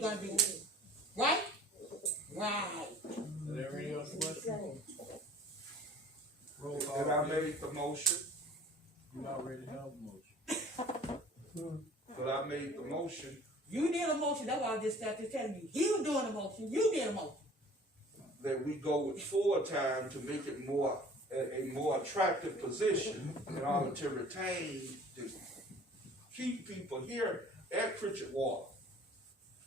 you're gonna do it. Right? Right. Is there any other questions? Roll call. And I made the motion, You already have a motion. but I made the motion You did a motion, that's why I just got to telling you. He was doing a motion, you did a motion. that we go with full-time to make it more, a more attractive position in order to retain, to keep people here at Prichard Water.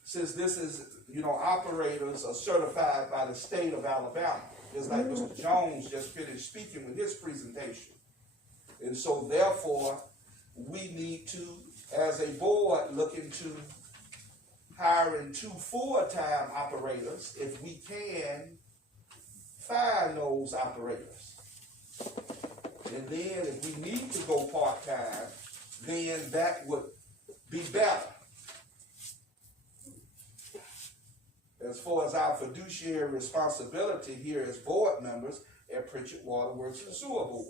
Since this is, operators are certified by the state of Alabama, just like Mr. Jones just finished speaking with his presentation. And so therefore, we need to, as a board, look into hiring 2 full-time operators if we can find those operators. And then if we need to go part-time, then that would be better. As far as our fiduciary responsibility here as board members at Prichard Water Works and Sewer Board.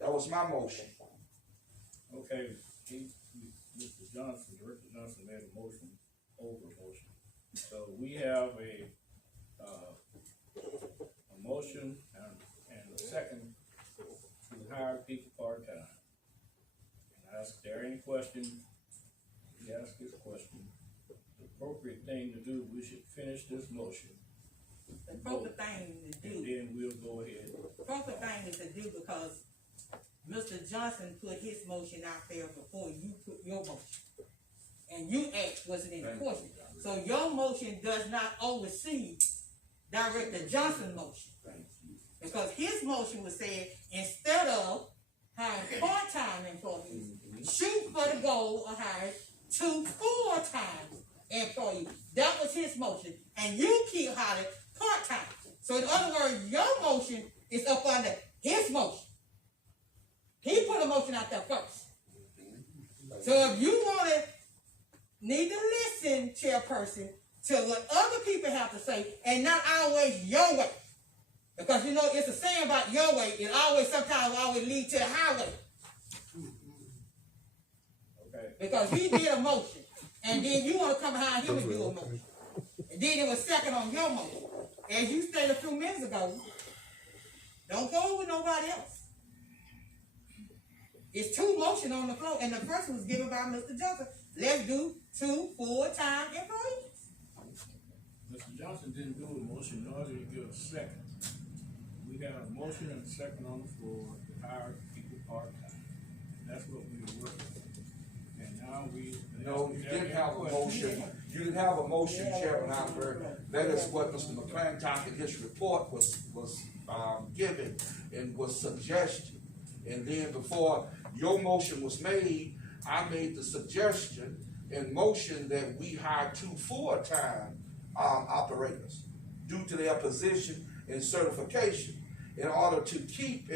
That was my motion. Okay, Mr. Johnson, Director Johnson made a motion, over a motion. So we have a motion and a second to hire people part-time. And I ask, there any question? He asked this question. The appropriate thing to do, we should finish this motion. The proper thing to And do, then we'll go ahead. the proper thing is to do because Mr. Johnson put his motion out there before you put your motion. And you asked, was it in the question? So your motion does not oversee Director Johnson's motion. Because his motion was said, instead of hiring part-time employees, shoot for the goal of hiring 2 full-time employees. That was his motion. And you keep hiring part-time. So in other words, your motion is up under his motion. He put a motion out there first. So if you need to listen, chairperson, to what other people have to say and not always your way. Because it's a saying about your way, it sometimes always lead to the highway. Okay. Because he did a motion, and then you want to come behind him and do a motion. And then it was second on your motion. As you stated a few minutes ago, don't go with nobody else. It's 2 motions on the floor, and the first one was given by Mr. Johnson. Let's do 2 full-time employees. Mr. Johnson didn't do a motion, nor did he give a second. We got a motion and a second on the floor to hire people part-time. That's what we were working with. And now No, you didn't have a motion. You didn't have a motion, Chairman Albert. That is what Mr. McClintock in his report was given and was suggested. And then before your motion was made, I made the suggestion and motion that we hire 2 full-time operators due to their position and certification in order to keep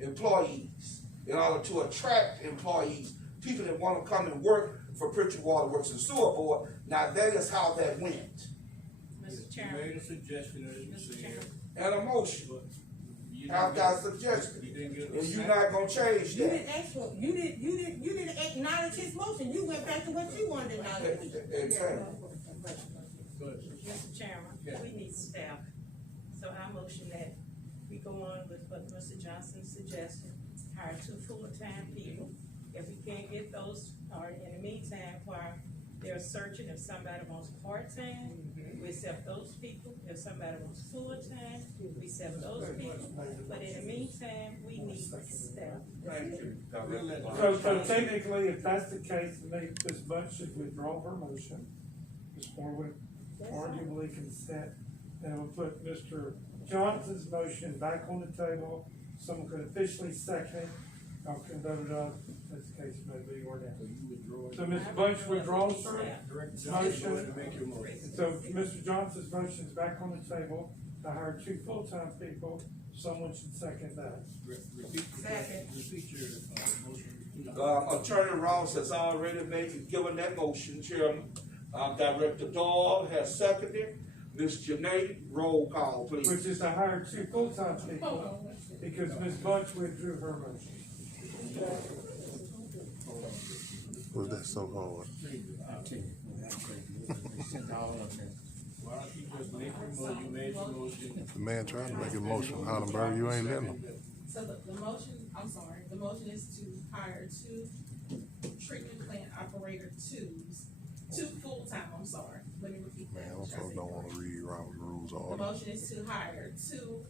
employees, in order to attract employees, people that want to come and work for Prichard Water Works and Sewer Board. Now that is how that went. Mr. You Chairman, made a suggestion, as you Mr. said. Chairman, And a motion. But you didn't After get- I suggested you it. didn't get a And you're second. not gonna change You that. didn't ask for you didn't acknowledge his motion. You went back to what you wanted to acknowledge. Exactly. Good. Mr. Chairman, Yeah. we need staff. So I motion that we go on with what Mr. Johnson suggested, hire 2 full-time people. If we can't get those, or in the meantime, while they're searching, if somebody wants part-time, we accept those people. If somebody wants full-time, we accept those people. But in the meantime, we need staff. Thank you. We'll let- So technically, if that's the case, Ms. Bunch should withdraw her motion. Ms. Moore would arguably consent, and we'll put Mr. Johnson's motion back on the table. Someone could officially second it, or can vote it up, as the case may be, or not. So you withdraw. So Ms. Bunch withdraws her. Director Johnson, Motion. to make your motion. So Mr. Johnson's motion is back on the table to hire 2 full-time people. Someone should second that. Repeat your motion. Attorney Ross has already given that motion, Chairman. Director Dahl has seconded. Ms. Janae, roll call, please. Which is to hire 2 full-time people, because Ms. Bunch withdrew her motion. Was that so hard? Why don't you just make your motion, you made your motion. The man trying to make a motion, Hollenberg, you ain't letting him. So the motion, I'm sorry, the motion is to hire two treatment plant operator two full-time, I'm sorry, let me repeat that. Man, those folks don't wanna read Robert rules of The order. motion is to hire two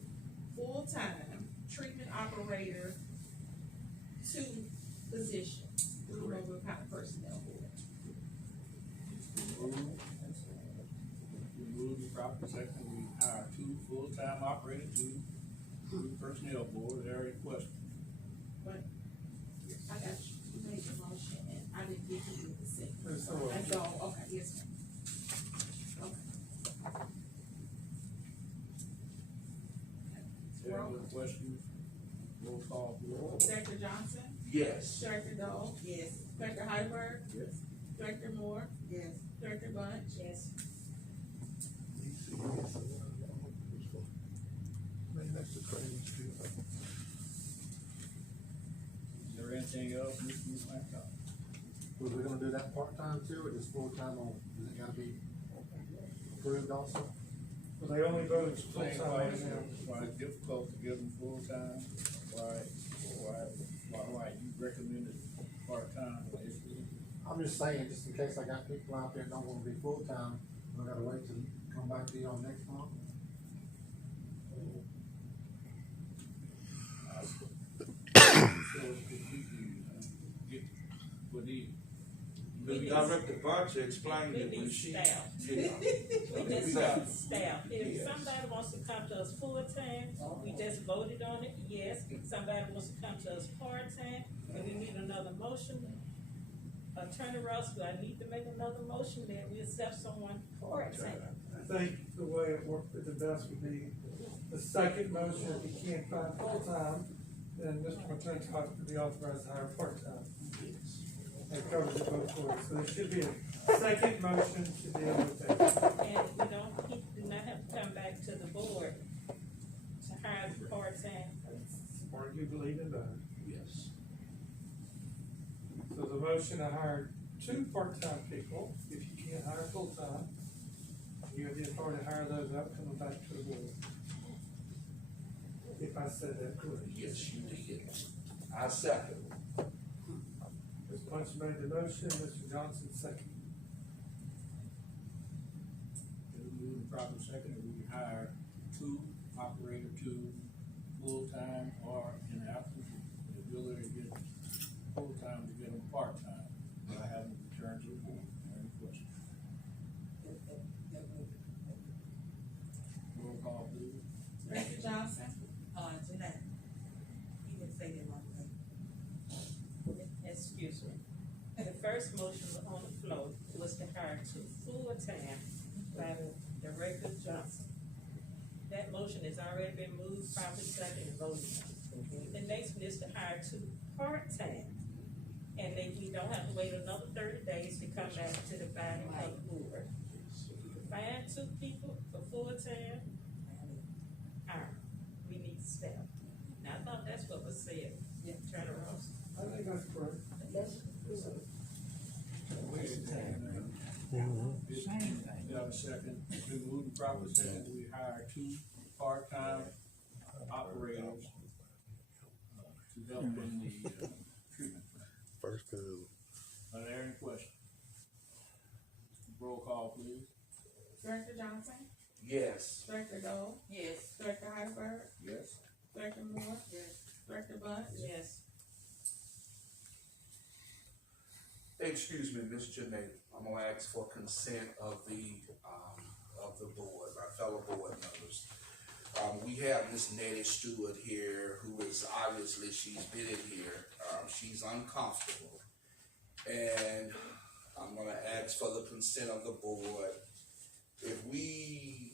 full-time treatment operator, two positions, through Mobile County Personnel Board. We move the proper second, we hire two full-time operators, two personnel board, there any question? But I got you made the motion and I didn't give you the second. Yes, sir. That's all, okay, yes, ma'am. Okay. There any other questions? Roll call, please. Director Johnson, Yes. Director Dole, Yes. Director Heiberg, Yes. Director Moore, Yes. Director Bunch. Yes. Man, that's the craziest shit. Is there anything else, Mr. McCall? Was we gonna do that part-time too, or just full-time on, does it gotta be approved also? Well, they only voted Explain full-time why right it's, now. why it's difficult to give them full-time, why you recommended part-time, I'm just saying, just in case I got people out there that don't wanna be full-time, we gotta wait till come back to you on next month. With the, Director Buncher explained We it when need she. staff. Yeah. We just Staff. need staff. If Yes. somebody wants to come to us full-time, we just voted on it, yes. Somebody wants to come to us part-time, and we need another motion. Attorney Ross, do I need to make another motion that we accept someone part-time? I think the way it worked the best would be the second motion, if you can't find full-time, then Mr. McClintock would be authorized to hire part-time. That covers it both ways, so there should be a second motion to deal with that. And he do not have to come back to the board to hire the part-time. Arguably even better. Yes. So the motion to hire two part-time people, if you can't hire full-time, you have the authority to hire those up coming back to the board. If I said that correctly. Yes, you did. I second. Ms. Punch made the motion, Mr. Johnson second. we move the proper second, that we hire two full-time, or in the absence of the ability to get full-time, to get them part-time. I haven't returned to the board, any questions? Roll call, please. Director Johnson, Jeanette, you didn't say that one thing. excuse me. The first motion on the floor was to hire two full-time by Director Johnson. That motion has already been moved, properly seconded, and voted on. The next one is to hire two part-time. And then we don't have to wait another 30 days to come back to the body of the board. If you can find two people for full-time, hire. We need staff. Now, I thought that's what was said. Yeah. Turn around. I think that's correct. We have a second, we move the proper second, we hire two part-time operators to help in the treatment plan. First cousin. Are there any questions? Roll call, please. Director Johnson, Yes. Director Dole, Yes. Director Heiberg, Yes. Director Moore, Yes. Director Bunch. Yes. Excuse me, Ms. Janae, I'm gonna ask for consent of the board, my fellow board members. We have Miss Nettie Stewart here, who is obviously, she's been in here, she's uncomfortable. And I'm gonna ask for the consent of the board. If we,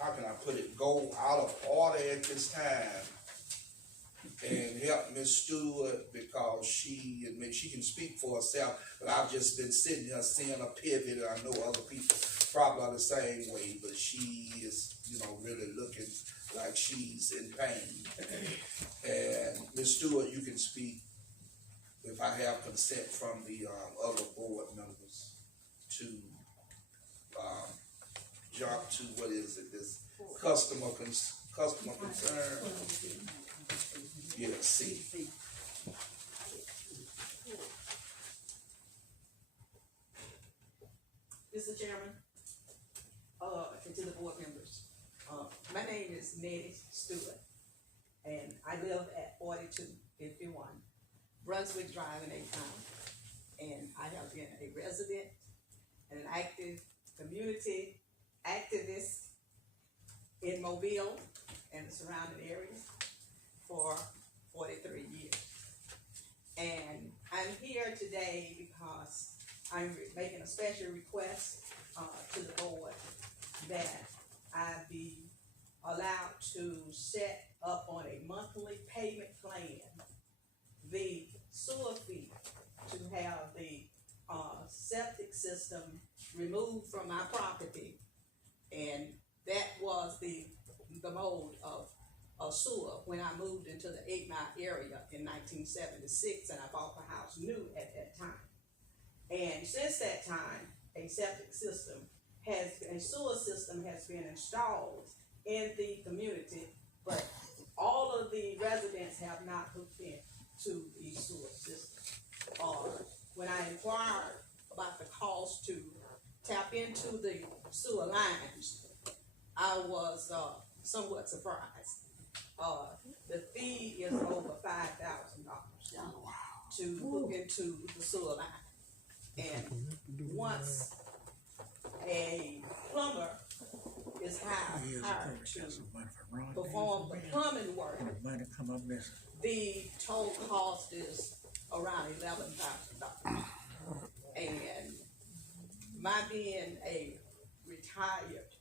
how can I put it, go out of order at this time and help Miss Stewart, because she can speak for herself, but I've just been sitting here seeing a pivot, and I know other people probably are the same way, but she is, really looking like she's in pain. And Miss Stewart, you can speak if I have consent from the other board members to jump to, what is it, this customer concern? Yeah, C. Mr. Chairman, and to the board members, my name is Nettie Stewart, and I live at 4251 Brunswick Drive in A-Town. And I have been a resident and an active community activist in Mobile and the surrounding areas for 43 years. And I'm here today because I'm making a special request to the board that I be allowed to set up on a monthly payment plan the sewer fee to have the septic system removed from my property. And that was the mode of sewer when I moved into the 8 Mile area in 1976, and I bought the house new at that time. And since that time, a sewer system has been installed in the community, but all of the residents have not hooked in to the sewer system. When I inquired about the cost to tap into the sewer lines, I was somewhat surprised. The fee is over $5,000 to hook into the sewer line. And once a plumber is hired to perform the plumbing work, the total cost is around $11,000. And my being a retired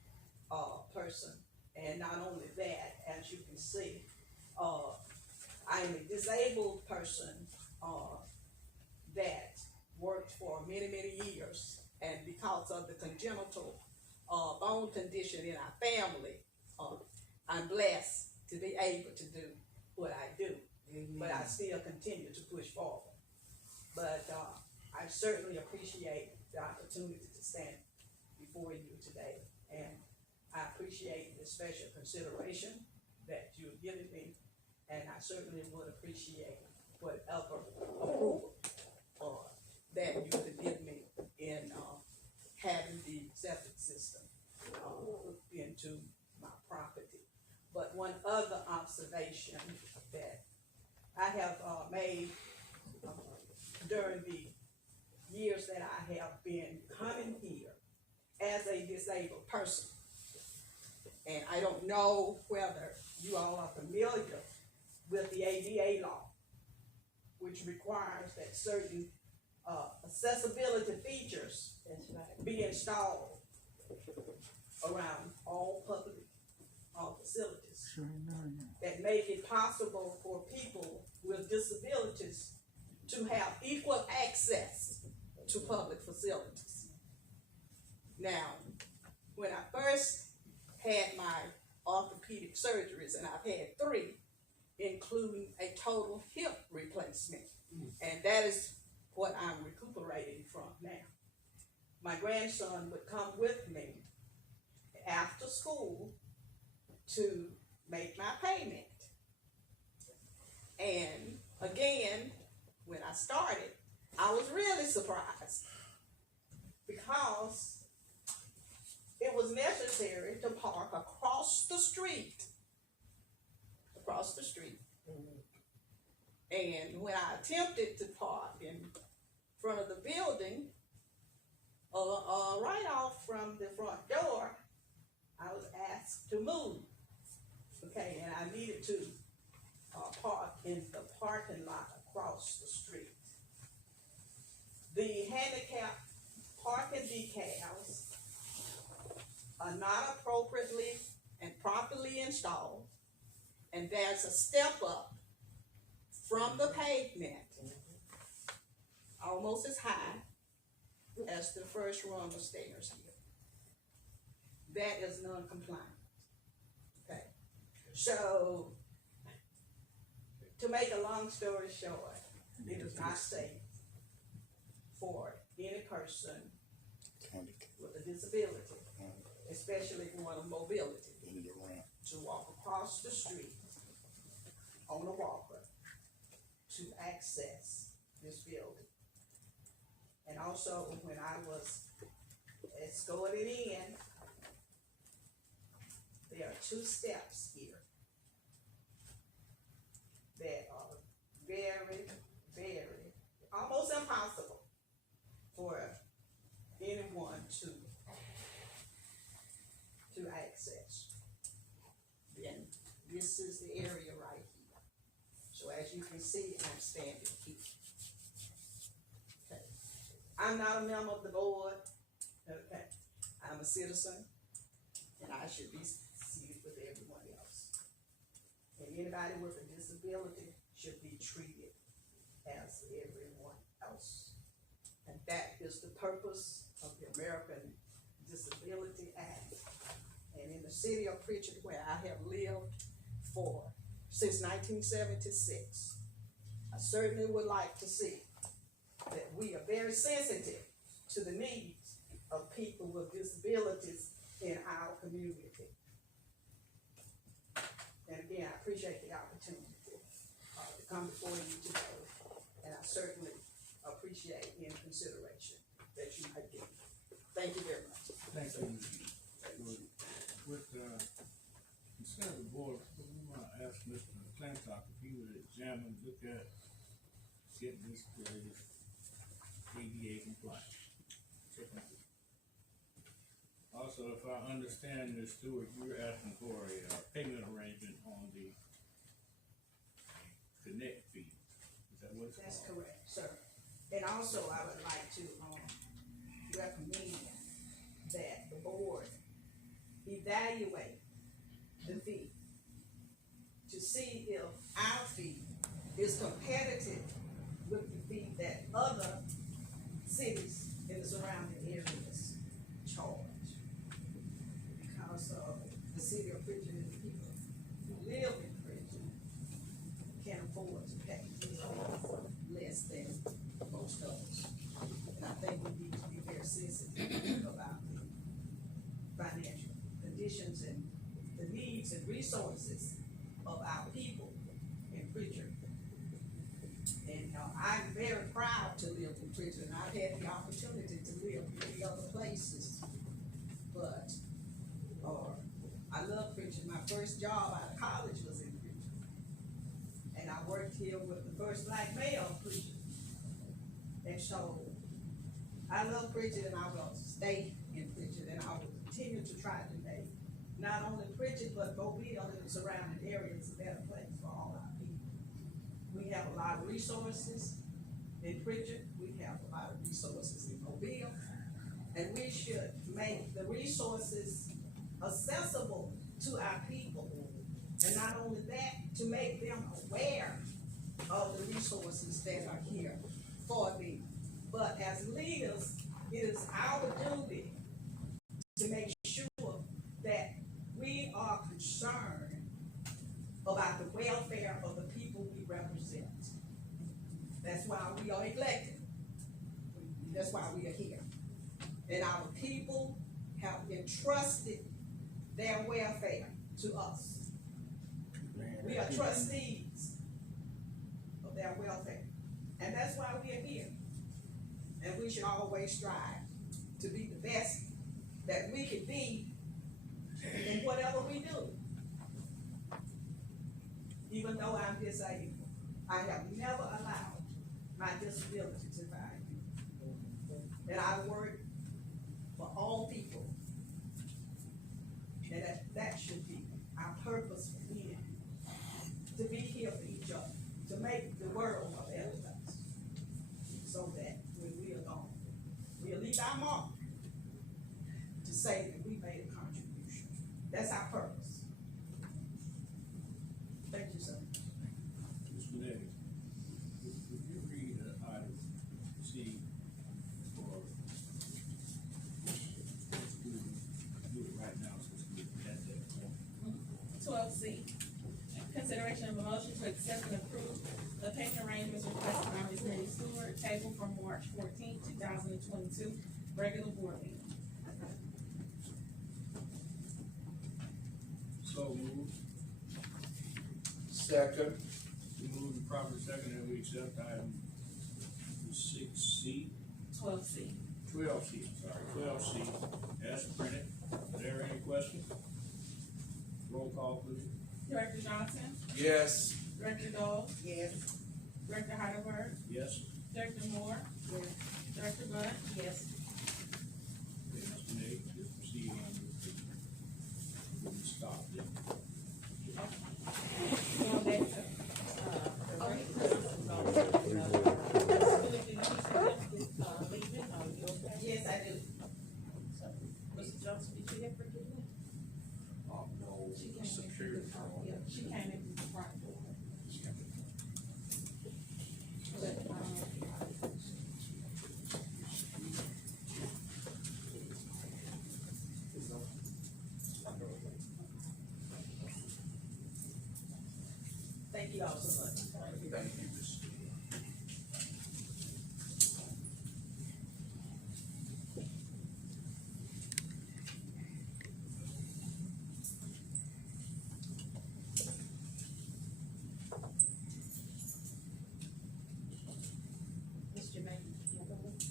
person, and not only that, as you can see, I'm a disabled person that worked for many, many years, and because of the congenital bone condition in our family, I'm blessed to be able to do what I do. But I still continue to push forward. But I certainly appreciate the opportunity to stand before you today, and I appreciate the special consideration that you're giving me, and I certainly would appreciate whatever approval that you could give me in having the septic system hooked into my property. But one other observation that I have made during the years that I have been coming here as a disabled person, and I don't know whether you all are familiar with the ADA law, which requires that certain accessibility features be installed around all public facilities that make it possible for people with disabilities to have equal access to public facilities. Now, when I first had my orthopedic surgeries, and I've had 3, including a total hip replacement, and that is what I'm recuperating from now. My grandson would come with me after school to make my payment. And again, when I started, I was really surprised because it was necessary to park across the street. And when I attempted to park in front of the building, right off from the front door, I was asked to move. Okay, and I needed to park in the parking lot across the street. The handicap parking decals are not appropriately and properly installed, and there's a step up from the pavement almost as high as the first rung of stairs here. That is non-compliant. Okay, so to make a long story short, it is not safe for any person with a disability, especially one of mobility, to walk across the street on a walker to access this building. And also, when I was escorted in, there are 2 steps here that are very, very, almost impossible for anyone to access. And this is the area right here. So as you can see, I'm standing here. Okay. I'm not a member of the board, okay? I'm a citizen, and I should be seated with everyone else. And anybody with a disability should be treated as everyone else. And that is the purpose of the American Disability Act. And in the city of Prichard, where I have lived since 1976, I certainly would like to see that we are very sensitive to the needs of people with disabilities in our community. And again, I appreciate the opportunity to come before you today, and I certainly appreciate any consideration that you might give. Thank you very much. Thank you. With, instead of the board, we want to ask Mr. McClintock if he would examine, look at getting this created ADA compliant. Also, if I understand this, Stuart, you're asking for a payment arrangement on the connect fee. Is that what it's called? That's correct, sir. And also, I would like to recommend that the board evaluate the fee to see if our fee is competitive with the fee that other cities in the surrounding areas charge. Because the city of Prichard and the people who live in Prichard can't afford to pay less than most of us. And I think we need to be very sensitive about the financial conditions and the needs and resources of our people in Prichard. And I'm very proud to live in Prichard, and I've had the opportunity to live in many other places. But I love Prichard. My first job out of college was in Prichard. And I worked here with the first black mayor of Prichard. And so I love Prichard, and I will stay in Prichard, and I will continue to try to make not only Prichard, but Mobile and the surrounding areas a better place for all our people. We have a lot of resources in Prichard. We have a lot of resources in Mobile. And we should make the resources accessible to our people. And not only that, to make them aware of the resources that are here for them. But as leaders, it is our duty to make sure that we are concerned about the welfare of the people we represent. That's why we are elected. That's why we are here. And our people have entrusted their welfare to us. We are trustees of their welfare. And that's why we are here. And we should always strive to be the best that we can be in whatever we do. Even though I'm disabled, I have never allowed my disability to define me. And I work for all people. And that should be our purpose for being, to be here for each other, to make the world a better place, so that when we are gone, we'll leave our mark to say that we made a contribution. That's our purpose. Thank you, sir. Mr. Negri, would you read item C for, do it right now since we're at that point. 12C, consideration of a motion to accept and approve the payment arrangements requested by Ms. Nettie Stewart, table from March 14, 2022, regular board meeting. So moved. Second. We move the proper second and we accept item 6C, 12C. 12C, sorry, 12C, as printed. Is there any question? Roll call, please. Director Johnson, Yes. Director Dawes, Yes. Director Heidelberg, Yes? Director Moore, Director Bud, Yes. Mr. Nate, just proceed on with the stop there. going back to, Yes, I do. Mr. Johnson, did you have forgiveness? No, she came in through security. the front, yeah, she came in through the front door. But, Thank you all so much. Thank you, Mr. Mr. May, you have a word?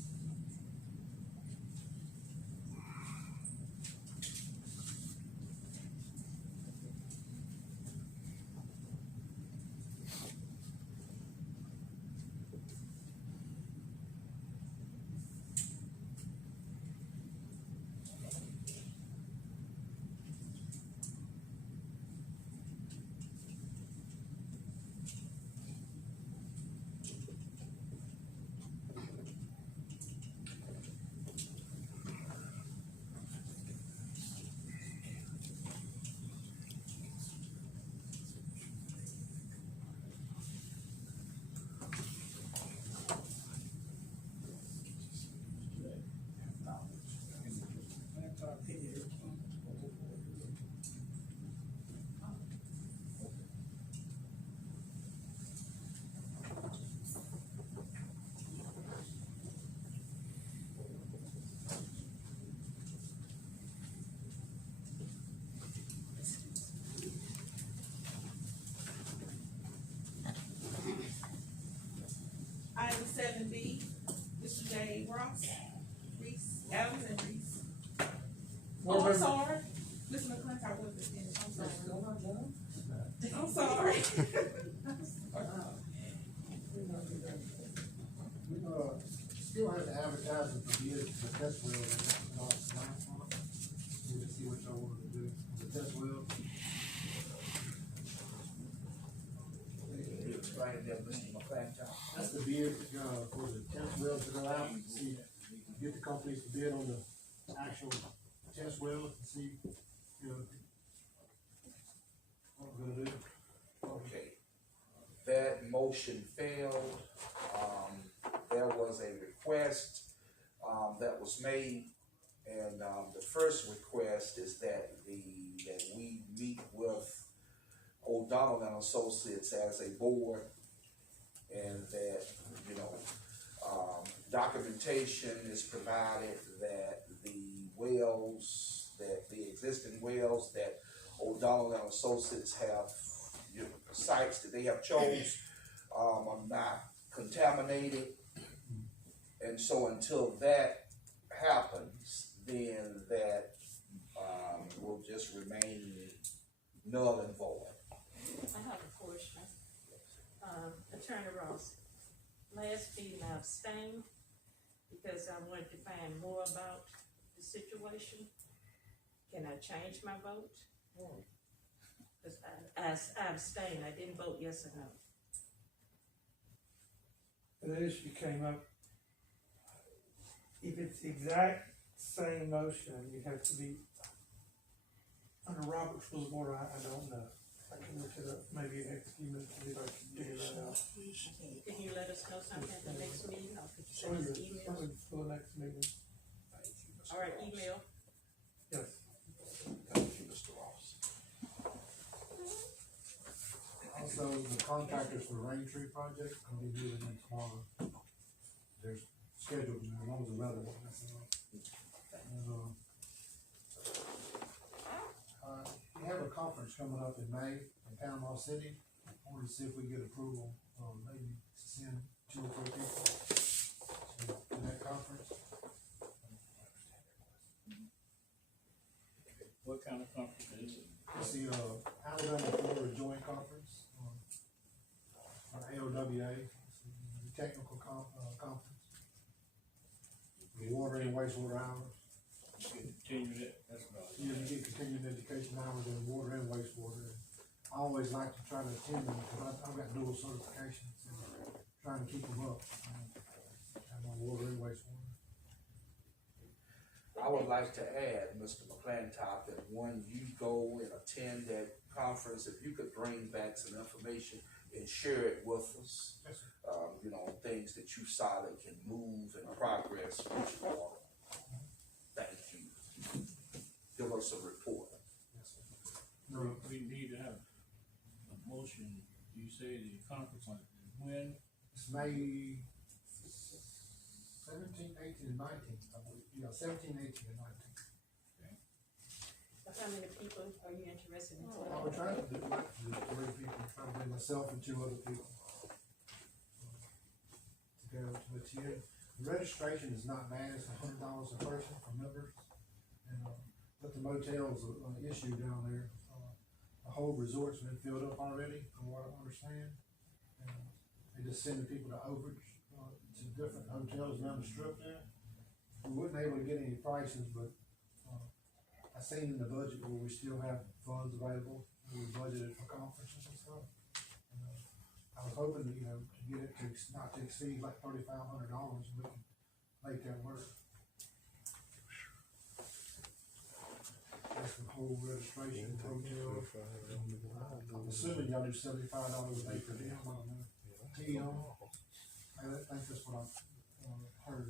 Item 7B, Mr. J. Reese, Adams and Reese. Oh, I'm sorry. Mr. McClintock wasn't finished, I'm sorry. I'm sorry. We, still have to advertise it for bids for test well, we just see what y'all want to do, the test well. That's the bid, for the test wells to go out, and see, get the companies to bid on the actual test wells, and see, what we're gonna do. Okay, that motion failed. There was a request, that was made, and, the first request is that we meet with O'Donnell and Associates as a board, and that, documentation is provided that the existing wells that O'Donnell and Associates have, sites that they have chose, are not contaminated. And so until that happens, then that, will just remain null and void. I have a question. Attorney Ross, last meeting I abstained because I wanted to find more about the situation. Can I change my vote? Because I abstained, I didn't vote yes or no. The issue came up, if it's the exact same motion, you have to be, under Robert's Rules of Order, I don't know. I can look it up, maybe in the next few minutes, if I can figure that out. Can you let us know something at the next meeting, or could you Sure, send us email? for the next meeting, All right, email. yes. Thank you, Mr. Ross. Also, the contractors for the Rain Tree project, I'll be doing them tomorrow. They're scheduled, as long as the weather won't mess them up. And, we have a conference conference coming up in May in Panama City. I wanted to see if we get approval, maybe send 2 or 3 people to that conference. What kind of conference is it? It's the, Alabama Florida Joint Conference, or AOWA, it's the technical conference. The water and wastewater hours. You can continue that, that's about it. You get continuing education hours in water and wastewater. I always like to try to attend them, because I've got dual certifications, and trying to keep them up. I'm on water and wastewater. I would like to add, Mr. McClintock, that when you go and attend that conference, if you could bring back some information and share it with us, Yes, sir. you know, things that you saw that can move and progress Bridgewater. Thank you. Give us a report. Yes, sir. No, We need to have a motion, you say the conference on when? it's May 17, 18, and 19, I believe. Yeah, 17, 18, and 19. How many people are you interested in? I was trying to do like 3 people, trying to bring myself and 2 other people to go to attend. The registration is not bad, it's $100 a person for members. And, but the motel's an issue down there. The whole resort's been filled up already, from what I understand. And they just sending people to overage, to different hotels down the strip there. We wasn't able to get any prices, but, I seen in the budget where we still have funds available, we budgeted for conferences and stuff. And, I was hoping, to get it to, not to exceed like $3,500, and we can make that work. That's the whole registration, hotel. I'm assuming y'all do $75 a day for them, I don't know. I think that's what I've heard.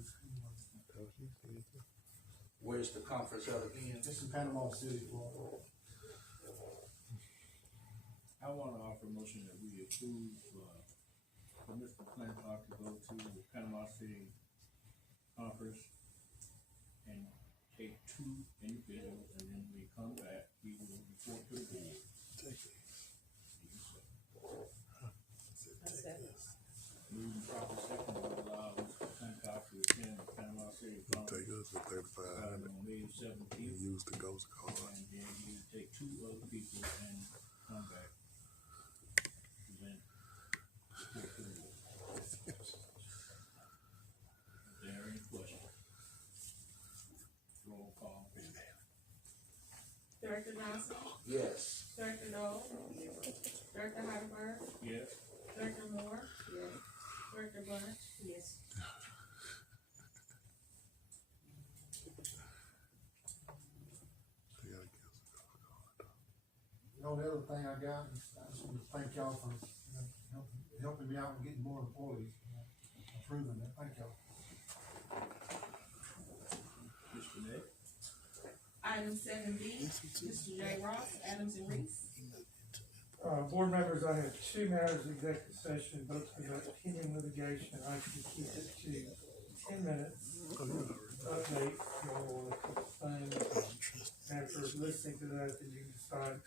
Where's the conference at again? It's in Panama City, Florida. I wanna offer a motion that we approve, for Mr. McClintock to go to the Panama City conference and take 2 individuals, and then we come back, we will report to the board. Moving proper second, will allow Mr. McClintock to attend the Panama City conference. Take us to 3,500 On May and 17th, use the ghost card. and then you take 2 other people and come back. Present. report to the board. Is there any questions? Roll call, please. Director Johnson, Yes. Director Dole, Director Heidelberg, Yes. Director Moore, Yes. Director Blunt, Yes. They gotta give us a ghost card. The only other thing I got is, I just want to thank y'all for, helping me out with getting more employees, approving that, thank y'all. Mr. Nick? item 7B, Mr. J. Ross, Adams and Reese. Board members, I have 2 matters of executive session, both about pending litigation. I can keep it to 10 minutes. Update, you know, a couple things. After listening to that, then you can decide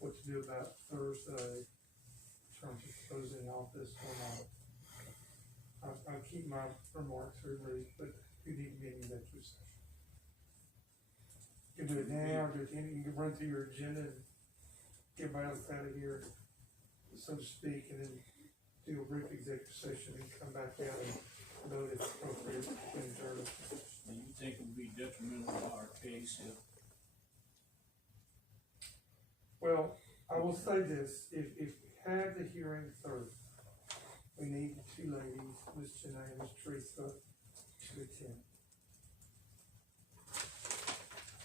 what to do about Thursday in terms of closing office or not. I'll keep my remarks very brief, but you need to be in executive session. You can do it now, or do it any, you can run through your agenda and get everybody else out of here, so to speak, and then do a brief executive session and come back out and vote if appropriate to adjourn. Do you think it would be detrimental to our case if? Well, I will say this, if we have the hearing Thursday, we need the 2 ladies, Ms. Janae and Ms. Teresa, to attend.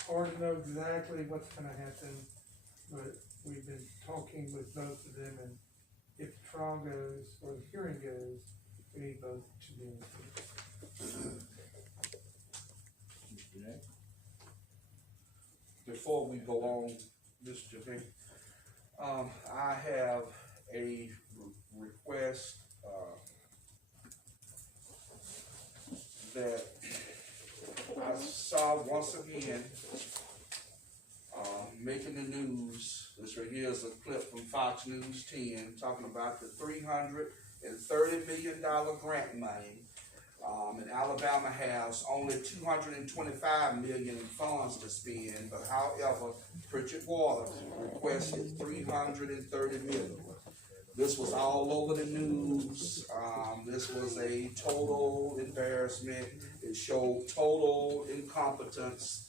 Hard to know exactly what's gonna happen, but we've been talking with both of them, and if the trial goes, or the hearing goes, we need both to be in attendance. Mr. Nick? Before we go on, Mr. Vick, I have a request, that I saw once again, making the news. This right here is a clip from Fox News 10 talking about the $330 million grant money. And Alabama has only $225 million in funds to spend, but however, Prichard Water requested $330 million. This was all over the news. This was a total embarrassment. It showed total incompetence.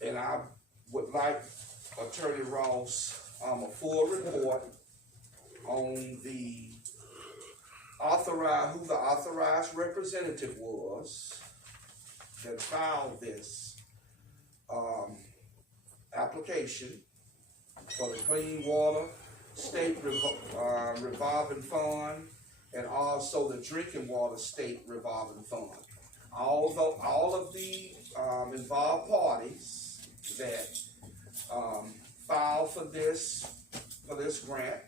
And I would like Attorney Ross a full report on the who the authorized representative was that filed this application for the Clean Water State Revolving Fund and also the Drinking Water State Revolving Fund. Although all of the involved parties that filed for this grant,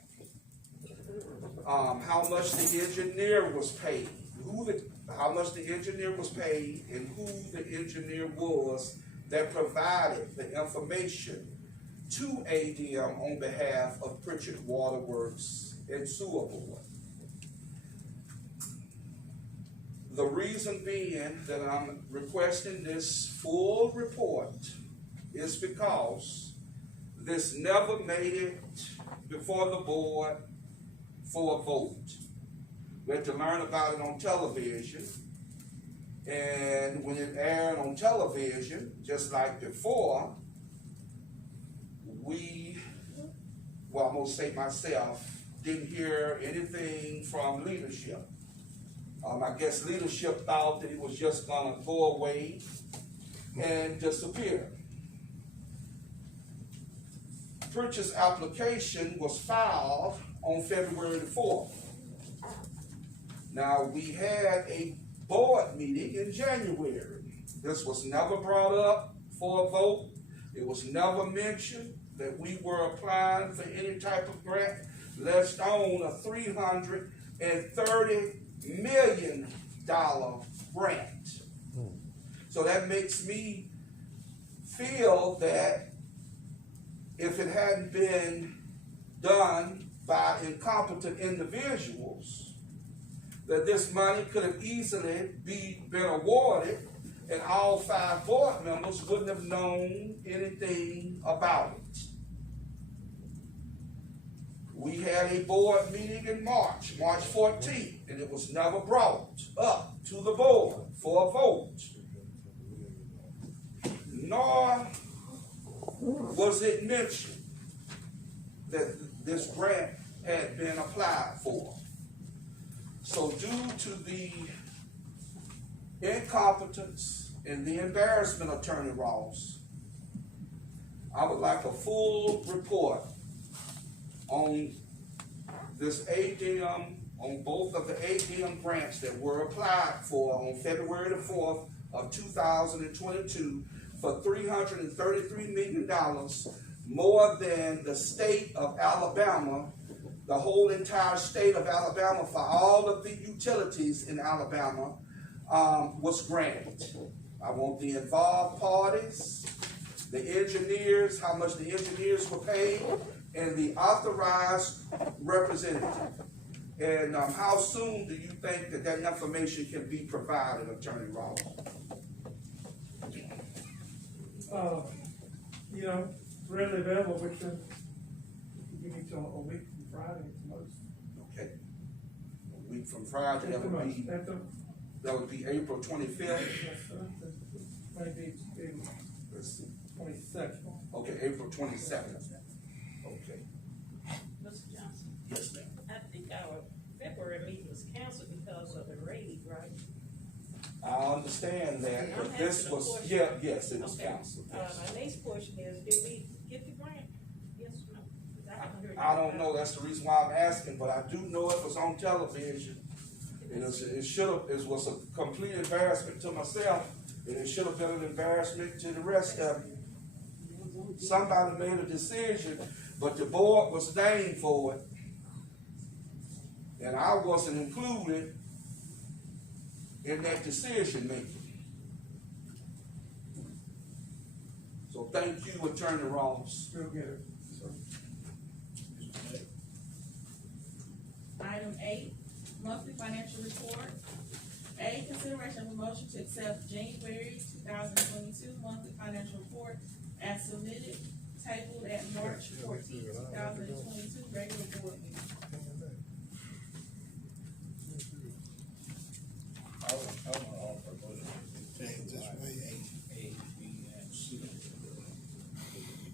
how much the engineer was paid, how much the engineer was paid, and who the engineer was that provided the information to ADM on behalf of Prichard Waterworks and Sewer Board. The reason being that I'm requesting this full report is because this never made it before the board for a vote. We had to learn about it on television, and when it aired on television, just like before, I'm gonna say myself, didn't hear anything from leadership. I guess leadership thought that it was just gonna go away and disappear. Prichard's application was filed on February the 4th. Now, we had a board meeting in January. This was never brought up for a vote. It was never mentioned that we were applying for any type of grant, let alone a $330 million grant. So that makes me feel that if it hadn't been done by incompetent individuals, that this money could have easily been awarded and all 5 board members wouldn't have known anything about it. We had a board meeting in March 14th, and it was never brought up to the board for a vote. Nor was it mentioned that this grant had been applied for. So due to the incompetence and the embarrassment of Attorney Ross, I would like a full report on this ADM, on both of the ADM grants that were applied for on February the 4th of 2022 for $333 million, more than the state of Alabama, the whole entire state of Alabama, for all of the utilities in Alabama was granted. I want the involved parties, the engineers, how much the engineers were paid, and the authorized representative. And how soon do you think that that information can be provided, Attorney Ross? Readily available within, we need to a week from Friday at the most. Okay. A week from Friday, that would be April 25th. Yes, sir. Maybe Let's see. 22nd. Okay, April 22nd. Okay. Mr. Johnson, Yes, ma'am. I think our February meeting was canceled because of the raid, right? I understand that, but this was, yes, it was Okay. canceled. Yes. My next question is, did we get the grant? Yes or no? 'Cause I haven't heard I don't know, that's the reason why I'm asking, but I do know it was on television. It was a complete embarrassment to myself, and it should have been an embarrassment to the rest of you. Somebody made a decision, but the board was named for it, and I wasn't included in that decision making. Well, thank you, Attorney Ross. Go get it. So, Mr. Day. Item 8, monthly financial report. A, consideration of a motion to accept January 2022 monthly financial report as submitted, tabled at March 14, 2022 regular board meeting. I want to offer a motion to take line A, B, and C. We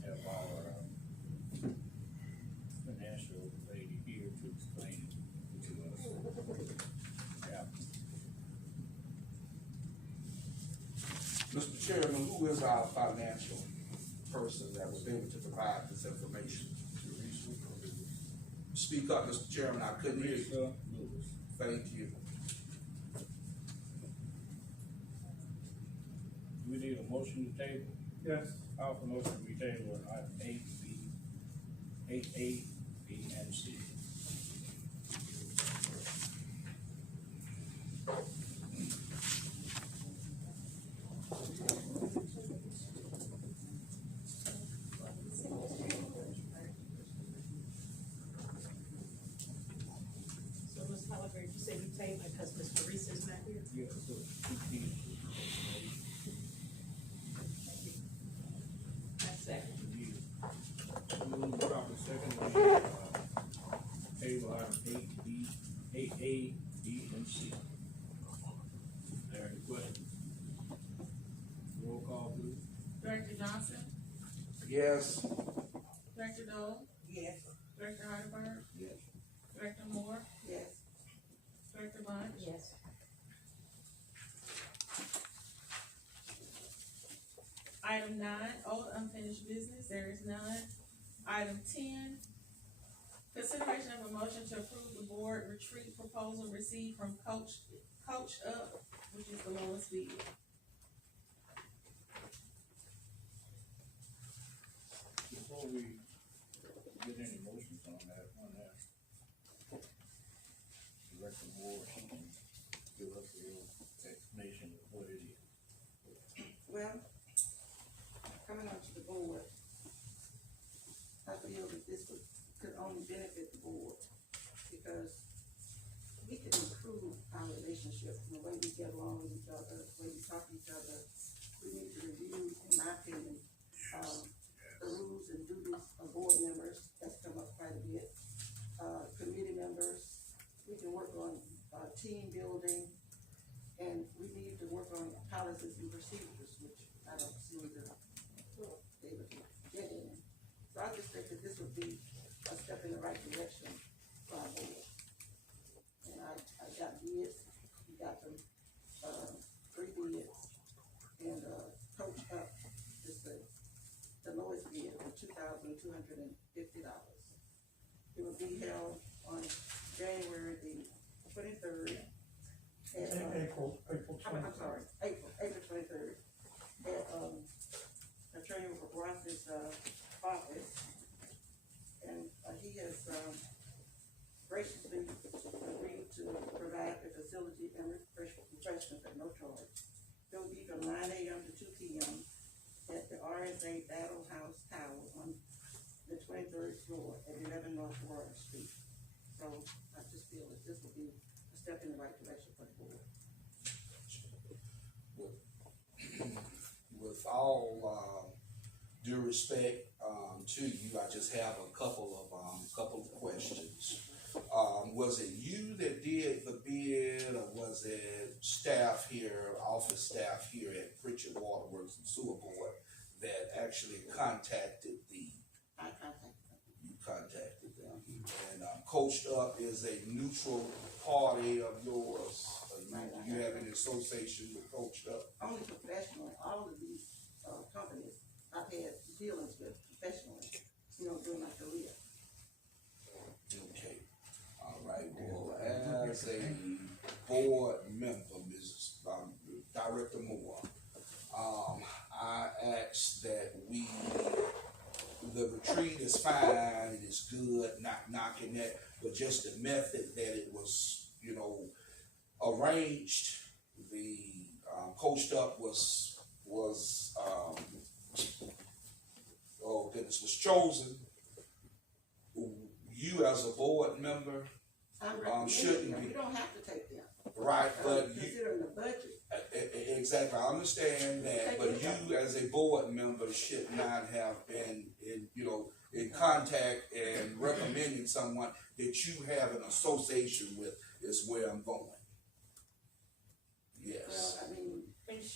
have our financial lady here to explain it to us. Yeah. Mr. Chairman, who is our financial person that was able to provide this information? Speak up, Mr. Chairman, I couldn't hear you. Teresa Lewis. Thank you. Do we need a motion to table? yes, I offer motion to table on item A, B, and C. So, Ms. Holliday, you said you tabled it because Ms. Teresa is not here? Yeah, so two keys. I second. Move proper second, table item A, B, and C. There any questions? Roll call, please. Director Johnson, Yes. Director Dole, Yes. Director Heidelberg, Yes. Director Moore, Yes. Director Bunch. Yes. Item 9, old unfinished business, there is none. Item 10, consideration of a motion to approve the board retreat proposal received from Coach Up, which is the lowest bid. Before we get any motions on that, Director Moore, she can give us a little explanation of what it is. Well, coming on to the board, I feel that this could only benefit the board because we can improve our relationship, the way we get along with each other, the way we talk to each other. We need to review, in my opinion, the rules and duties of board members. That's come up quite a bit. Committee members, we can work on team building, and we need to work on policies and procedures, which I don't seem to be able to get in. So I just think that this would be a step in the right direction for our board. And I got bids, we got them, 3 bids, and, Coach Up is the lowest bid for $2,250. It will be held on January the 23rd. April I'm 23rd. sorry, April 23rd, at, Attorney Ross's, office. And, he has, graciously agreed to provide a facility and refreshments at no charge. It will be from 9 a.m. to 2 p.m. at the RSA Battle House Tower on the 23rd floor at 11 North Warren Street. So I just feel that this will be a step in the right direction for the board. With all due respect to you, I just have a couple of questions. Was it you that did the bid, or was it staff here, office staff here at Prichard Waterworks and Sewer Board that actually contacted I contacted them. you contacted them? And Coached Up is a neutral party of yours. Do you have any association with Coached Up? Only professionally, all of these, companies I've had dealings with professionally, during my career. Okay, all right, well, as a board member, Mrs. Director Moore, I ask that the retreat is fine, it is good, not knocking that, but just the method that it was, arranged, the Coached Up was chosen, you as a board member, I'm shouldn't recommending them. be. We don't have to take them. right, but you, Considering the budget. exactly, I understand that, but you as a board member should not have been in contact and recommending someone that you have an association with is where I'm going. Yes. Well, I mean.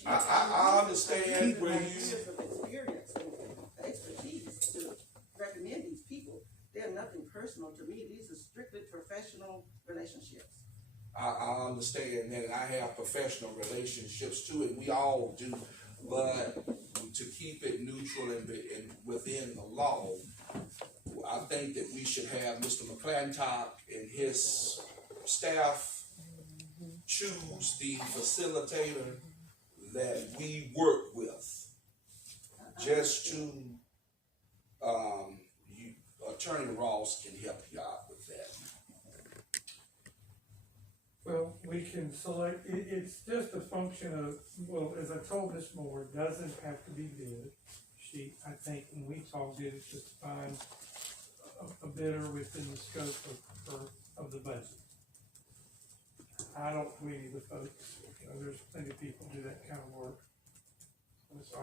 I understand where Years you, of experience and expertise to recommend these people. They're nothing personal to me. These are strictly professional relationships. I understand that, and I have professional relationships too, and we all do, but to keep it neutral and within the law, I think that we should have Mr. McClintock and his staff choose the facilitator that we work with, just to, Attorney Ross can help you out with that. Well, we can select, it's just a function of, well, as I told Ms. Moore, it doesn't have to be bid. I think when we talked, it's just to find a bidder within the scope of the budget. I don't believe the folks, there's plenty of people who do that kind of work. So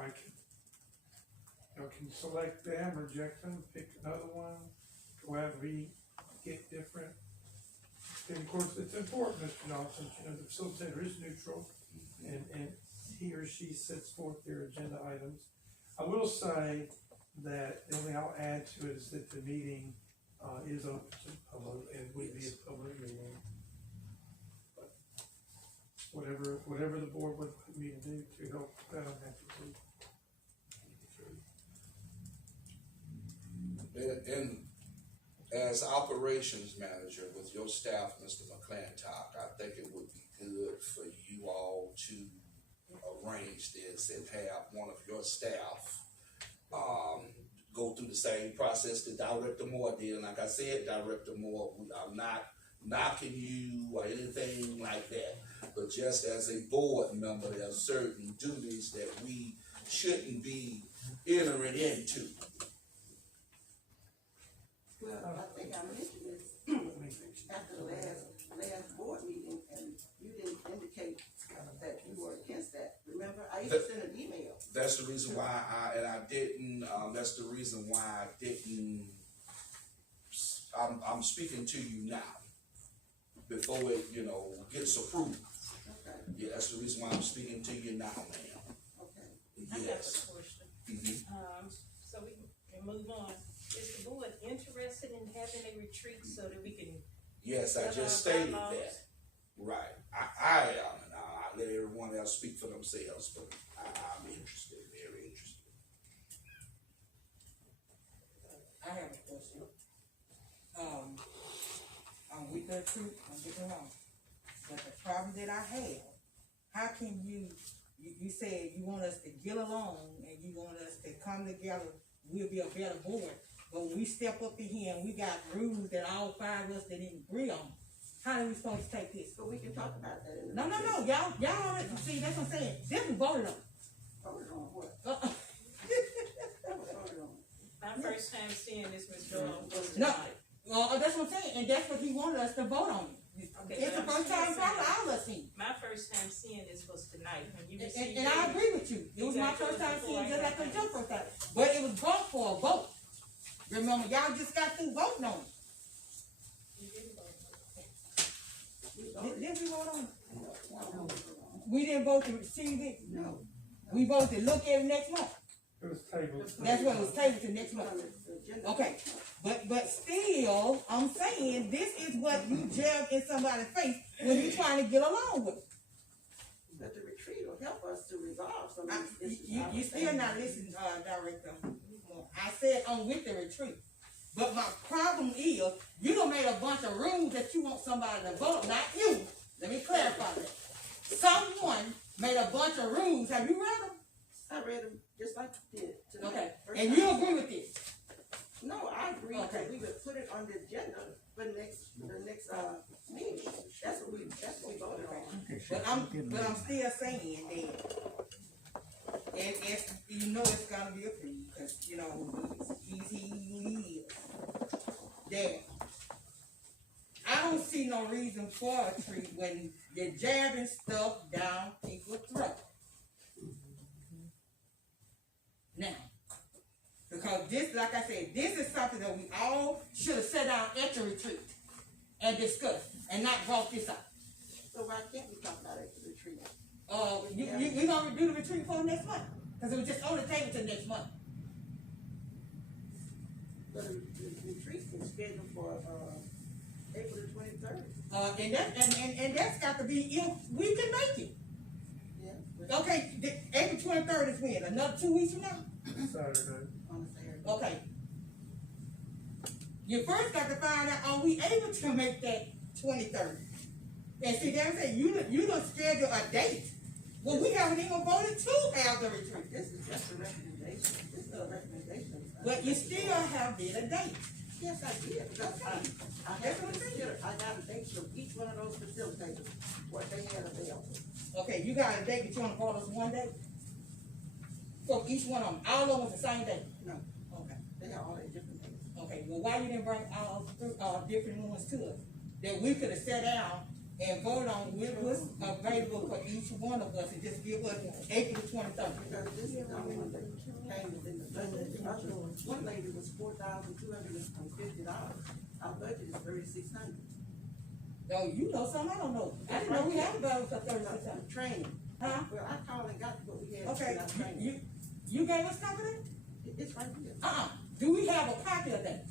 y'all can select them, reject them, pick another one, however we get different. And of course, it's important, Mr. Johnson, the facilitator is neutral, and he or she sets forth their agenda items. I will say that the only thing I'll add to it is that the meeting, is open to the public, and would be a public meeting. But whatever the board would put me to do to help, that I'm happy to. And as operations manager with your staff, Mr. McClintock, I think it would be good for you all to arrange this and have one of your staff go through the same process that Director Moore did. And like I said, Director Moore, I'm not knocking you or anything like that, but just as a board member, there are certain duties that we shouldn't be entering into. Well, I think I mentioned this after the last board meeting, and you didn't indicate that you were against that. Remember, I even sent an email. That's the reason why that's the reason why I didn't, I'm speaking to you now, before it, gets approved. Okay. Yeah, that's the reason why I'm speaking to you now, ma'am. Okay. I have Yes. a question. Mm-hmm. So we can move on. Is the board interested in having a retreat so that we can? Yes, I just stated that. Right. I am, and I let everyone else speak for themselves, but I'm interested, very interested. I have a question. With the truth, I'm getting wrong. But the problem that I have, how can you said you want us to get along and you want us to come together, we'll be a better board. But when we step up in here and we got rules that all five of us didn't agree on, how are we supposed to take this? But we can talk about that in the. No, y'all, see, that's what I'm saying. This was voted on. Voted on what? That was voted on. My first time seeing this, Ms. Doyle, was No. tonight. Well, that's what I'm saying, and that's what he wanted us to vote on. Okay, It's the but first I'm time still probably saying- all of us seen. My first time seeing this was tonight, when you And, received. and I agree with you. It was my first time seeing it just like it was your first time. But it was vote for a vote. Remember, y'all just got through voting on it. You didn't vote. Didn't we vote on it? No. We didn't vote to receive it. No. We voted to look at it next month. It was tabled. That's what it was tabled to next month. Okay, but still, I'm saying, this is what you jab in somebody's face when you're trying to get along with. But the retreat will help us to resolve some of these issues. You still not listening, Director. I said I'm with the retreat. But my problem is, you done made a bunch of rules that you want somebody to vote, not you. Let me clarify that. Someone made a bunch of rules. Have you read them? I read them just like you did tonight. Okay, First and time. you agree with this? No, I agree Okay. that we would put it on the agenda for the next meeting. That's what we voted on. But I'm still saying that it's, you know it's gonna be approved, cause, you know, he's who he is. There. I don't see no reason for a tree when you're jabbing stuff down people's throat. Now, because this, like I said, this is something that we all should have sat down at the retreat and discussed, and not brought this up. So why can't we talk about it at the retreat? You gonna do the retreat for next month? Cause it was just on the table till next month. But the retreat is scheduled for, April the 23rd. And that's got to be, if we can make it. Yeah. Okay, April 23rd is when? Another 2 weeks from now? Saturday. On Saturday. Okay. You first got to find out, are we able to make that 23rd? And see, that's it, you don't schedule a date. Well, we haven't even voted to have the retreat. This is just a recommendation. This is a recommendation. But you still have been a date. Yes, I did, because I have to consider, I got a date from each one of those facilitators, what they had available. Okay, you got a date that you want to vote us one day? For each one of them, all of them was the same day? No, Okay. they have all their different dates. Okay, well, why you didn't bring all different ones to us? That we could have sat down and voted on what was available for each one of us and just give us April 23rd. Because this is the only one that came within the budget. The other one lady was $4,250. Our budget is $3,600. Oh, you know something I don't know. I didn't know we had a budget for 36. Training. Huh? Well, I called and got what we had. Okay, in our training. you gave us copy of that? It's right here. Do we have a copy of that?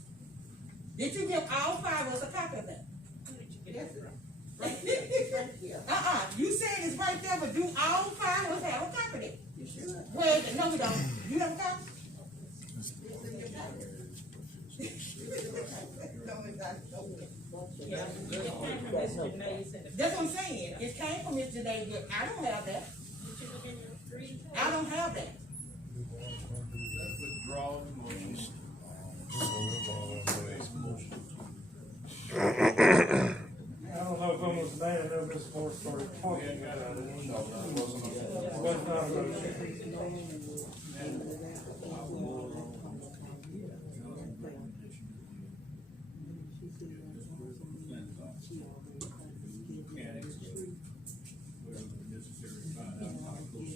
Did you give all 5 of us a copy of that? Who did you get Yes, that from? right here. It's right here. You said it's right there, but do all 5 of us have a copy of that? You should. Where is it? No, we don't. You have a copy? It's in your packet. No, it's not. Yeah, it came from Mr. Mays and the. That's what I'm saying. It came from Mr. Day, but I don't have that. Did you look in your three? I don't have that. Let's withdraw the motion. I don't know if I was mad, I know Ms. Moore started talking about it. It was not a motion. Mechanics, whatever necessary, find out how it goes.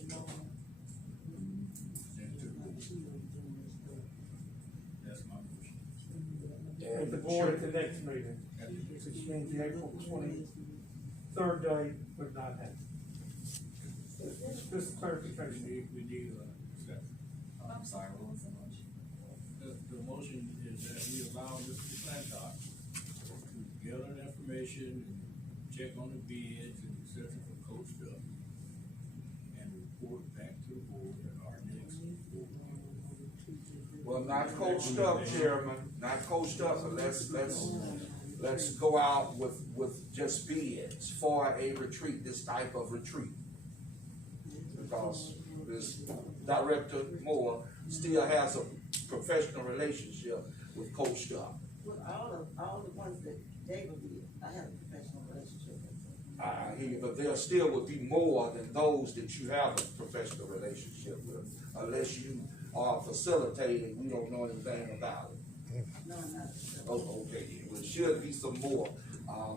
That's my motion. With the board at the next meeting, which means the April 23rd day would not happen. Just clarification. We need a second. I'm sorry, what was the motion? The motion is that we allow Mr. McClintock to gather the information, check on the bids and et cetera for Coach Duff, and report back to the board at our next board meeting. Well, not coached up, Chairman, not coached up, but let's go out with just bids for a retreat, this type of retreat. Because this Director Moore still has a professional relationship with Coach Duff. Well, all the ones that David did, I have a professional relationship with. But there still would be more than those that you have a professional relationship with, unless you are facilitating, we don't know anything about it. No, I'm not. Oh, okay, well, should be some more,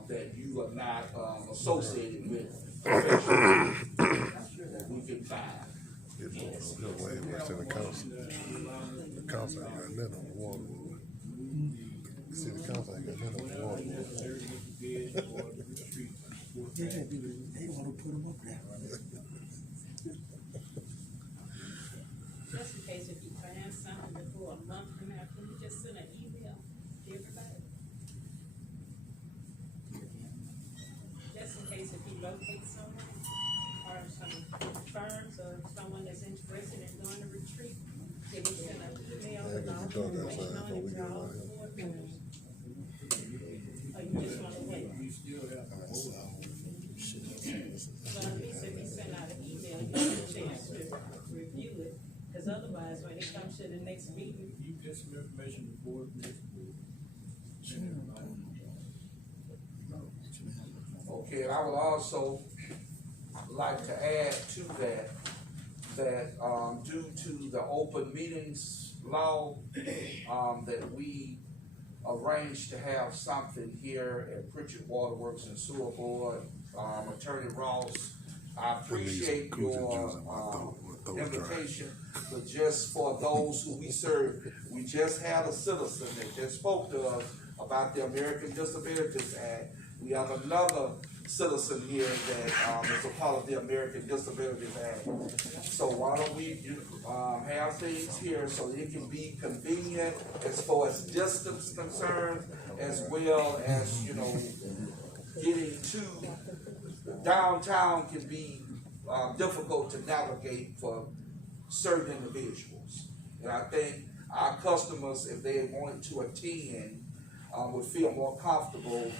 that you are not, associated with professionally, I'm sure that we can find. It's still way much in the council. The council ain't got nothing on the waterboard. See, the council ain't got nothing on the Whatever waterboard. necessary to get the bids for the retreat. report back. They wanna put them up there. Just in case if you find something before a month from now, can you just send an email to everybody? Just in case if you locate someone, or some firms, or someone that's interested in going to retreat, can you send an email Yeah, with cause all you the talk information outside on before we it get to all out the here. board members? Or you just wanna wait? We still have to vote on it. But at least if you send out an email, you have a chance to review it, cause otherwise, when it comes to the next meeting, You get some information before the next board. Send everybody. Okay, and I would also like to add to that, that, due to the open meetings law, that we arranged to have something here at Prichard Waterworks and Sewer Board. Attorney Ross, I appreciate your, invitation, but just for those who we serve, we just had a citizen that just spoke to us about the American Disabilities Act. We have another citizen here that, is a part of the American Disabilities Act. So why don't we, have things here so it can be convenient as far as distance concerned, as well as, getting to downtown can be, difficult to navigate for certain individuals. And I think our customers, if they wanted to attend, would feel more comfortable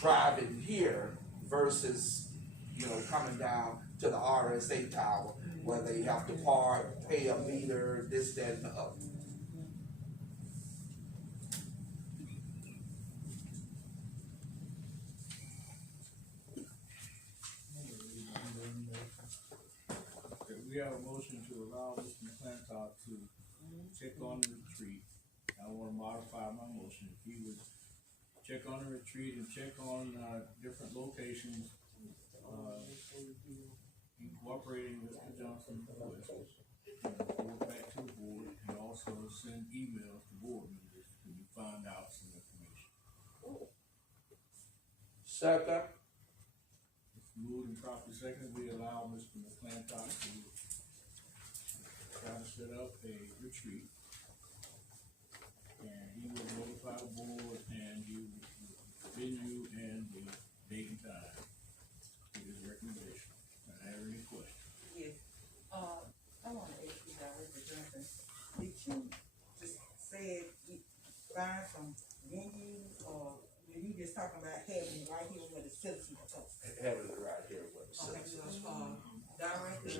driving here versus, coming down to the RSA tower where they have to park, pay a meter, this, that, and the other. We have a motion to allow Mr. McClintock to check on the retreat. I wanna modify my motion. If he would check on the retreat and check on, different locations, incorporating Mr. Johnson, report back to the board, and also send emails to board members when you find out some information. Second. Moved and properly second, we allow Mr. McClintock to try to set up a retreat. And he will notify the board and the venue and the date and time with his recommendation. And I have any questions? Yes, I wanna ask you, Director Johnson, did you just say you find some venues, or were you just talking about having it right here where the citizens are talking? Having it right here with the Okay, citizens. Director,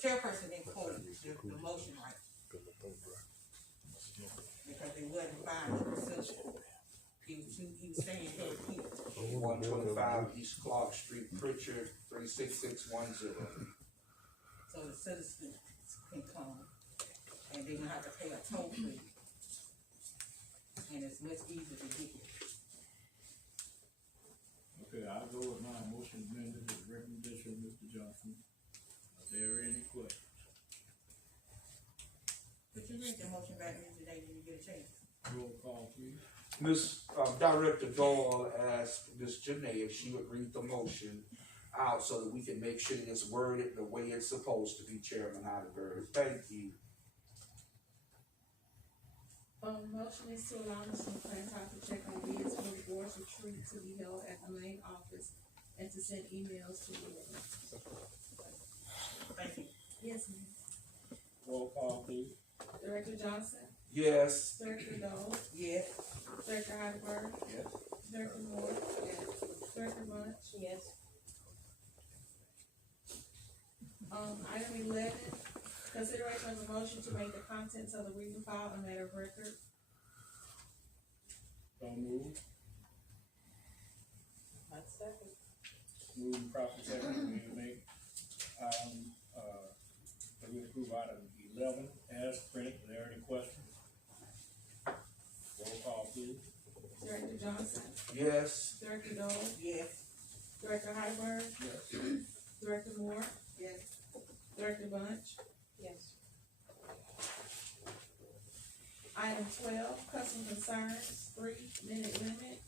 chairperson didn't quote the motion right, because they wasn't finding the citizens. He was saying head here. 125 East Clark Street, Prichard, 36610. So the citizens can come, and they don't have to pay a toll fee. And it's much easier to get here. Okay, I'll go with my motion amended with the recommendation of Mr. Johnson. Are there any questions? But you read the motion back in today when you get a chance. Roll call, please. Director Doyle asked Ms. Janae if she would read the motion out so that we can make sure that it's worded the way it's supposed to be, Chairman Heidelberg. Thank you. Motion is to allow Mr. McClintock to check on bids for the board's retreat to be held at the main office and to send emails to board members. Thank you. Yes, ma'am. Roll call, please. Director Johnson, Yes. Director Dole, Yes. Director Heidelberg, Yes. Director Moore, Director Bunch. Yes. Item 11, consideration of a motion to make the contents of the reading file a matter of record. So moved. That's second. Moved and properly second, we make, we approve item 11 as printed. Are there any questions? Roll call, please. Director Johnson, Yes. Director Dole, Yes. Director Heidelberg, Yes. Director Moore, Yes. Director Bunch. Yes. Item 12, customer concerns, 3-minute limit.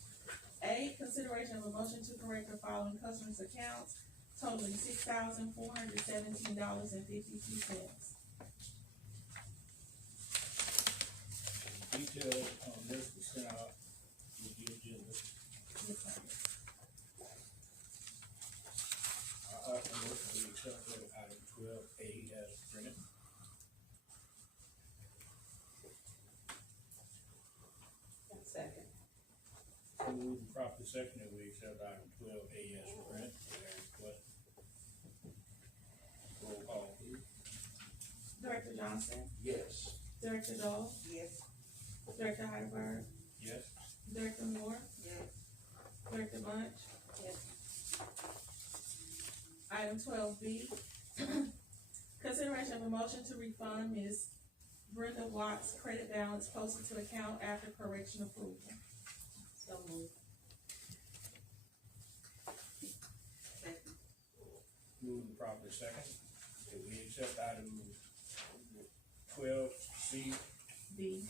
A, consideration of a motion to correct the following customers' accounts totaling $6,417.52. Details on this was sent out with the agenda. I offer motion to accept item 12A as printed. That's second. Moved and properly seconded, we accept item 12A as printed. Are there any questions? Roll call, please. Director Johnson, Yes. Director Dole, Yes. Director Heidelberg, Yes. Director Moore, Yes. Director Bunch. Yes. Item 12B, Consideration of a motion to refund Ms. Brenda Watts' credit balance posted to account after correction approval. So moved. Second. Moving properly second. If we accept item 12C, B,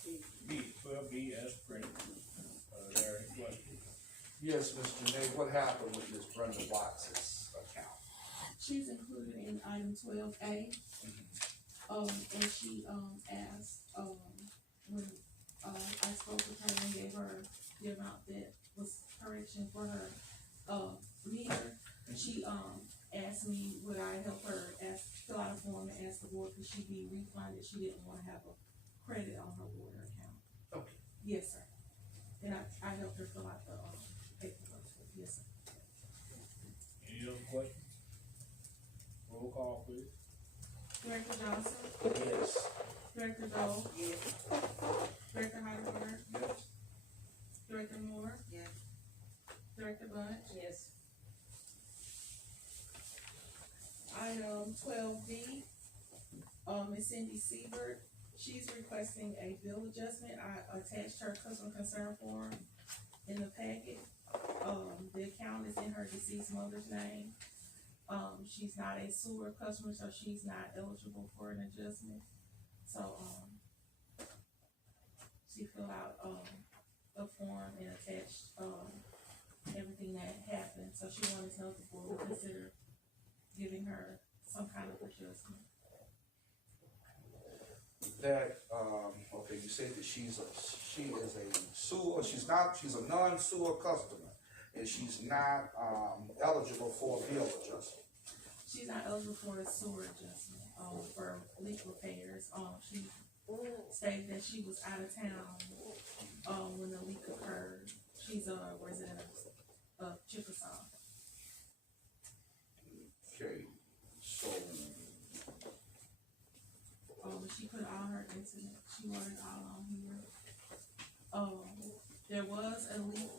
12B as printed. There any questions? Yes, Mr. Janae, what happened with Ms. Brenda Watts' account? She's included in item 12A. And she, asked, when, I spoke with her and gave her the amount that was correction for her, meter, she, asked me would I help her fill out a form and ask the board could she be refunded. She didn't wanna have a credit on her water account. Okay. Yes, sir. And I helped her fill out the, paperwork, yes, sir. Any other questions? Roll call, please. Director Johnson, Yes. Director Dole, Yes. Director Heidelberg, Yes. Director Moore, Yes. Director Bunch. Yes. Item 12D, Ms. Cindy Siebert, she's requesting a bill adjustment. I attached her customer concern form in the packet. The account is in her deceased mother's name. She's not a sewer customer, so she's not eligible for an adjustment. So, she filled out, a form and attached, everything that happened, so she wanted to know if the board would consider giving her some kind of adjustment. That, okay, you said that she is a sewer, she's a non-sewer customer, and she's not, eligible for a bill adjustment. She's not eligible for a sewer adjustment, for leak repairs. She stated that she was out of town, when the leak occurred. She's a resident of Chickasaw. Okay, so, She put all her incident, she wrote it all on here. There was a leak,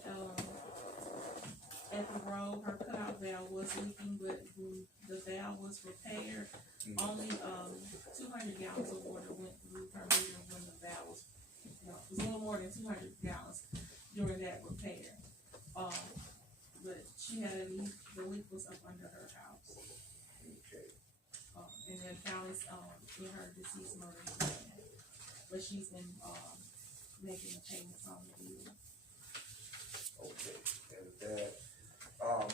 at the road, her cutout valve was leaking, but when the valve was repaired, only, 200 gallons of water went through her meter when the valve was, it was a little more than 200 gallons during that repair. But she had a leak, the leak was up under her house. okay, And the account is, in her deceased mother's name, but she's been, making payments on the bill. okay, and that,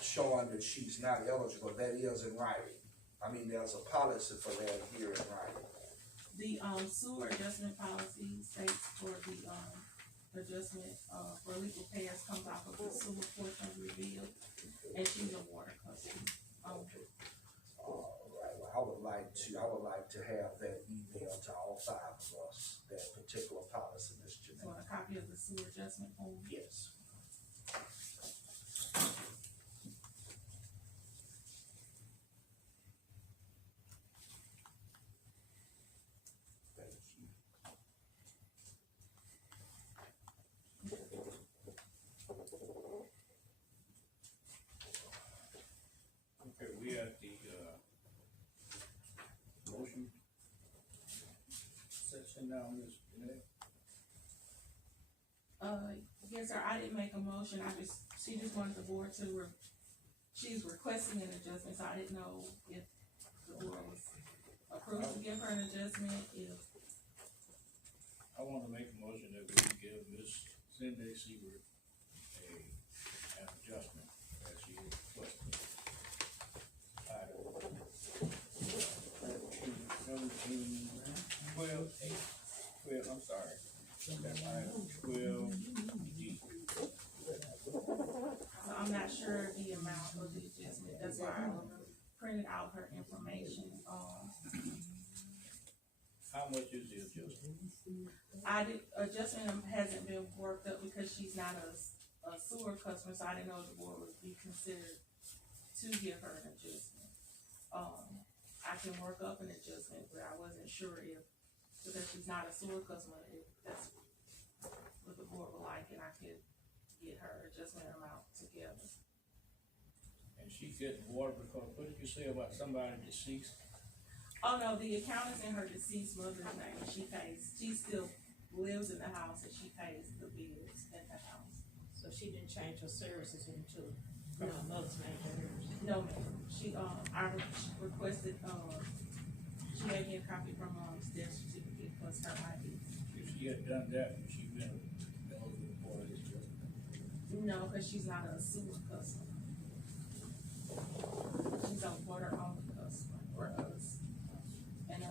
showing that she's not eligible, that is in writing. I mean, there's a policy for that here in writing. The, sewer adjustment policy states for the, adjustment, for leak repairs comes off of the sewer portion of the bill, and she's a water customer. Okay. All right, well, I would like to have that email to all five of us, that particular policy, Ms. So Janae. a copy of the sewer adjustment form. Yes. Thank you. Okay, we at the, motion section now, Ms. Janae. Yes, sir, I didn't make a motion, she just wanted the board to, she's requesting an adjustment, so I didn't know if the board was approved to give her an adjustment, if, I wanna make a motion that we give Ms. Cindy Siebert an adjustment as she requested. Item 12, I'm sorry. That's item 12D. so I'm not sure the amount of the adjustment, that's why I printed out her information, How much is the adjustment? adjustment hasn't been worked up because she's not a sewer customer, so I didn't know if the board would be considered to give her an adjustment. I can work up an adjustment, but I wasn't sure if, because she's not a sewer customer, if that's what the board would like, and I could get her adjustment amount together. And she gets water because, what did you say about somebody deceased? Oh, no, the account is in her deceased mother's name, and she still lives in the house and she pays the bills at the house. So she didn't change her services into her mother's name to hers. No, ma'am, I requested, she gave me a copy from, death certificate plus her ID. If she had done that, would she been eligible for this? No, cause she's not a sewer customer. She's a water only customer for us. And,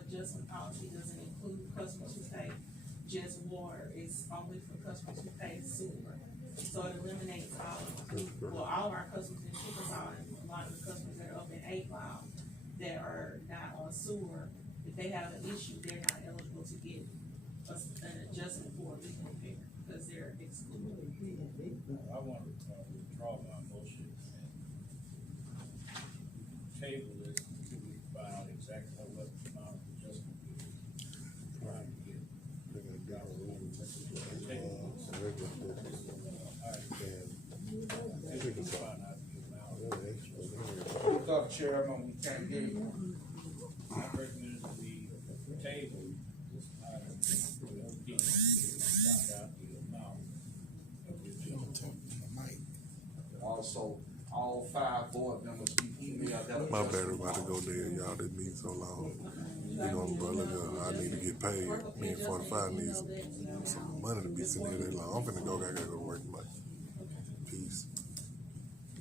adjustment policy doesn't include customers who pay just water, it's only for customers who pay sewer. So it eliminates all of our customers in Chickasaw and a lot of the customers that are up in 8 Mile that are not on sewer. If they have an issue, they're not eligible to get an adjustment for a leak repair because they're excluded. I want to withdraw my motion and table this until we find out exactly what amount of adjustment we're trying to get. Chairman, we can't get it. I recommend that we table this item, we'll find out the amount of the adjustment. Also, all 5 board members, we emailed that. My battery about to go dead, y'all. This meeting so long. You know, brother, I need to get paid. Me and 45 needs some money to be sitting here that long. I'm finna go, I gotta go to work tonight.